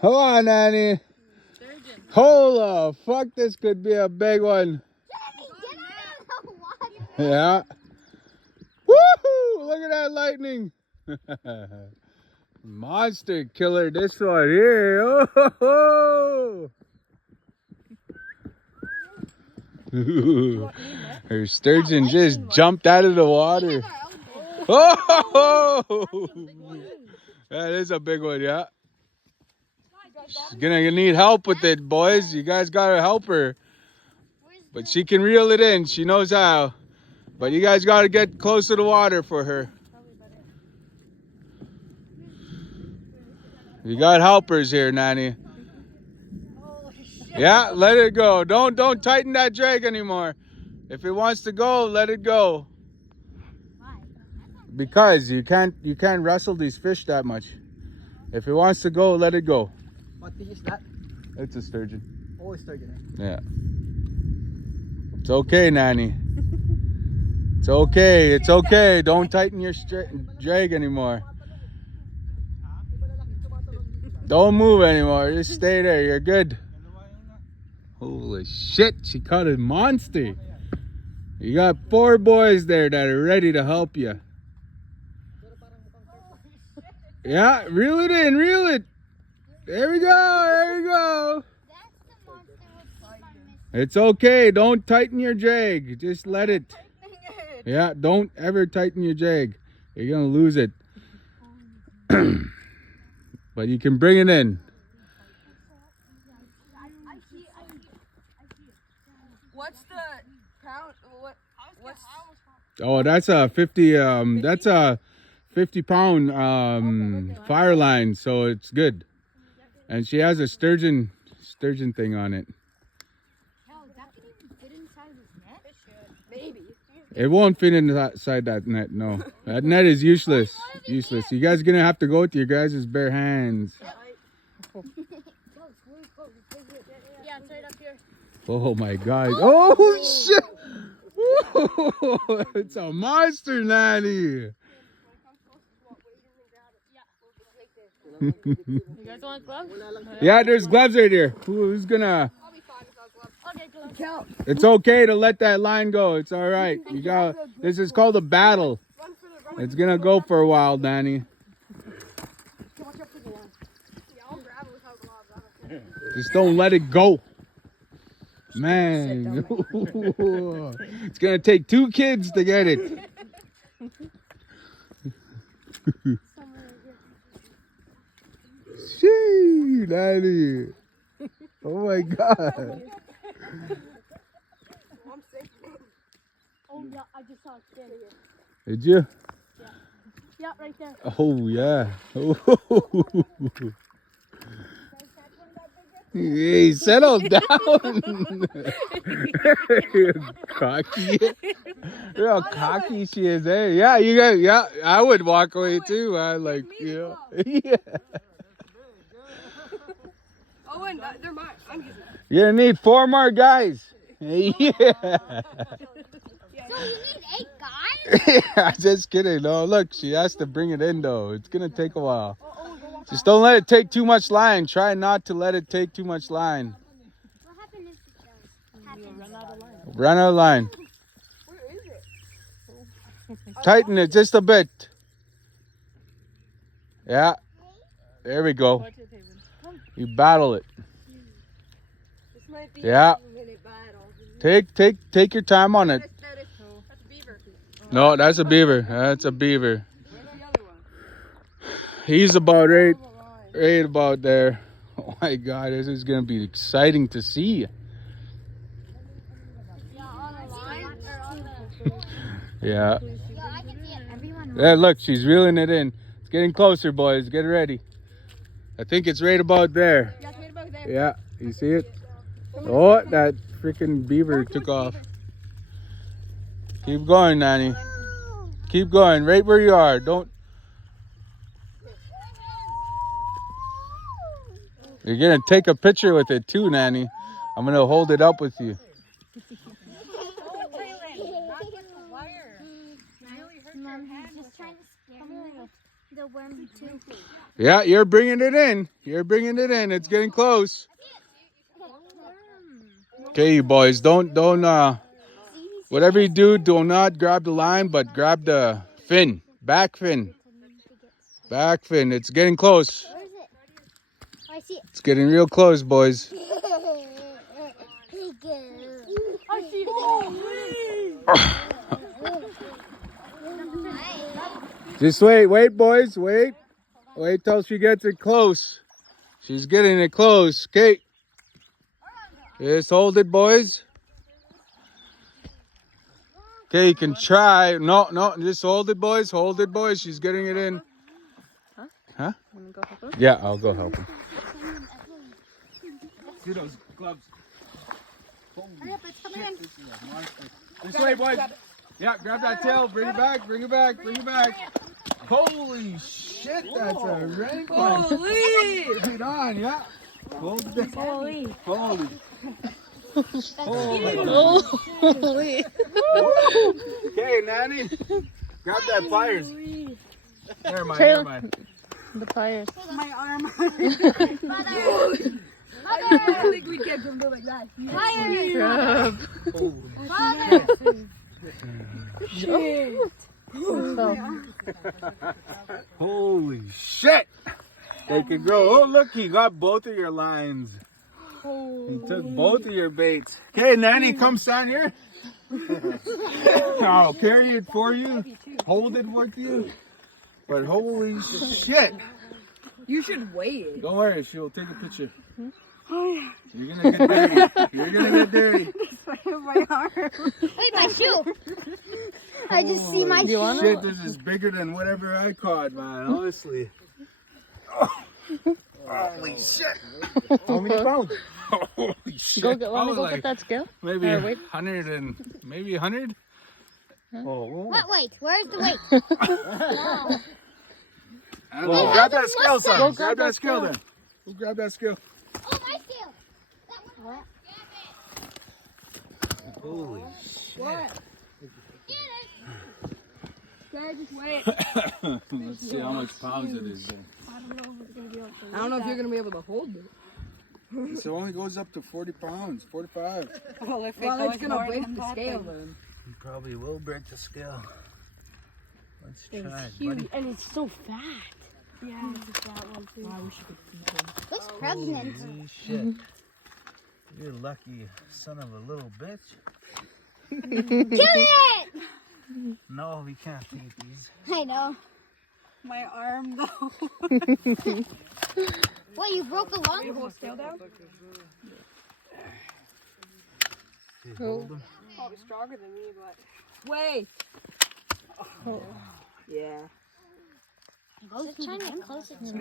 Come on, Nanny. Sturgeon. Hola, fuck, this could be a big one. Yeah. Woohoo! Look at that lightning. Monster killer, this one here. Oh, ho, ho. Her sturgeon just jumped out of the water. Oh, that is a big one, yeah. She's gonna need help with it, boys. You guys gotta help her. But she can reel it in. She knows how. But you guys gotta get close to the water for her. You got helpers here, Nanny. Yeah, let it go. Don't tighten that drag anymore. If it wants to go, let it go. Because you can't wrestle these fish that much. If it wants to go, let it go. What fish is that? It's a sturgeon. Oh, sturgeon. Yeah. It's okay, Nanny. It's okay. It's okay. Don't tighten your drag anymore. Don't move anymore. Just stay there. You're good. Holy shit. She caught a monster. You got 4 boys there that are ready to help you. Yeah, reel it in. Reel it. There we go. There we go. It's okay. Don't tighten your drag. Just let it. Yeah, don't ever tighten your drag. You're going to lose it. But you can bring it in. What's the pound? What's? Oh, that's a 50. That's a 50-pound fire line, so it's good. And she has a sturgeon thing on it. Maybe. It won't fit inside that net. No, that net is useless. Useless. You guys are gonna have to go with your guys' bare hands. Yeah, it's right up here. Oh my God! Oh shit! Whoa, it's a monster, Nanny. You guys want gloves? Yeah, there's gloves right here. Who's gonna? I'll be fine without gloves. Okay, gloves. It's okay to let that line go. It's all right. You got. This is called a battle. It's gonna go for a while, Danny. Just don't let it go, man. It's gonna take 2 kids to get it. Shee, Danny. Oh my God. Oh yeah, I just saw it standing here. Did you? Yeah. Yeah, right there. Oh yeah. Hey, settle down. Cocky. Look how cocky she is, eh? Yeah, you guys. Yeah, I would walk away too. I like, yeah. Yeah. Owen, they're mine. I'm using them. You're gonna need 4 more guys. Yeah. So you need 8 guys? Yeah, just kidding. No, look, she has to bring it in though. It's gonna take a while. Just don't let it take too much line. Try not to let it take too much line. What happens if it does? Run out of line. Run out of line. Where is it? Tighten it just a bit. Yeah. There we go. Watch it, Haven. You battle it. This might be Yeah. a minute battle. Take your time on it. That's a beaver. No, that's a beaver. That's a beaver. Where's the other one? He's about right about there. Oh my God, this is gonna be exciting to see. Yeah, on a line or on the... Yeah. Yeah, I can see it. Everyone... Yeah, look, she's reeling it in. It's getting closer, boys. Get ready. I think it's right about there. Yeah, it's right about there. Yeah, you see it? Oh, that freaking beaver took off. Keep going, Nanny. Keep going, right where you are. Don't. You're gonna take a picture with it too, Nanny. I'm gonna hold it up with you. Mom, he's just trying to scare me with the worm too. Yeah, you're bringing it in. You're bringing it in. It's getting close. Okay, you boys, don't whatever you do not grab the line, but grab the fin, back fin. Back fin. It's getting close. Where is it? Oh, I see it. It's getting real close, boys. I see it. Just wait, boys, wait. Wait till she gets it close. She's getting it close. Okay. Just hold it, boys. Okay, you can try. No, just hold it, boys. Hold it, boys. She's getting it in. Huh? Yeah, I'll go help him. See those gloves? This way, boys. Yeah, grab that tail. Bring it back. Bring it back. Bring it back. Holy shit, that's a rainbow. Holy! Right on, yeah. Hold it. Holy! Holy. Holy! Okay, Nanny. Grab that pliers. Never mind, never mind. The pliers. My arm. I think we can't do like that. Holy shit! They can grow. Oh, look, he got both of your lines. He took both of your baits. Okay, Nanny, come stand here. I'll carry it for you. Hold it with you. But holy shit. You should weigh it. Don't worry, she'll take a picture. You're gonna get dirty. You're gonna get dirty. My arm. Wait, my shoe. I just see my shoe. Shit, this is bigger than whatever I caught, man. Honestly. Holy shit. How many pounds? Holy shit. Wanna go Probably get that scale? maybe Or wait. 100 and maybe 100. Oh, What weight? Where's the weight? Well, grab that scale, son. Go Grab that scale then. Go grab that scale. Oh, my scale. That one. Holy What? Guys, just wait. Let's see how much pounds it is. I don't know if you're gonna be able to hold it. This only goes up to 40 pounds, 45. Well, it's gonna break the scale then. You probably will break the scale. Let's try it, Huge, buddy. and it's so fat. Yeah, it's a fat one too. I wish you could feed him. Looks pregnant. Holy shit. You're lucky, son of a little bitch. Kill it! No, we can't take these. I know. My arm though. What, you broke the lung? Hold scale down? Hold them. Oh, it's stronger than me, but. Wait! Oh. Yeah. Just trying to get closer to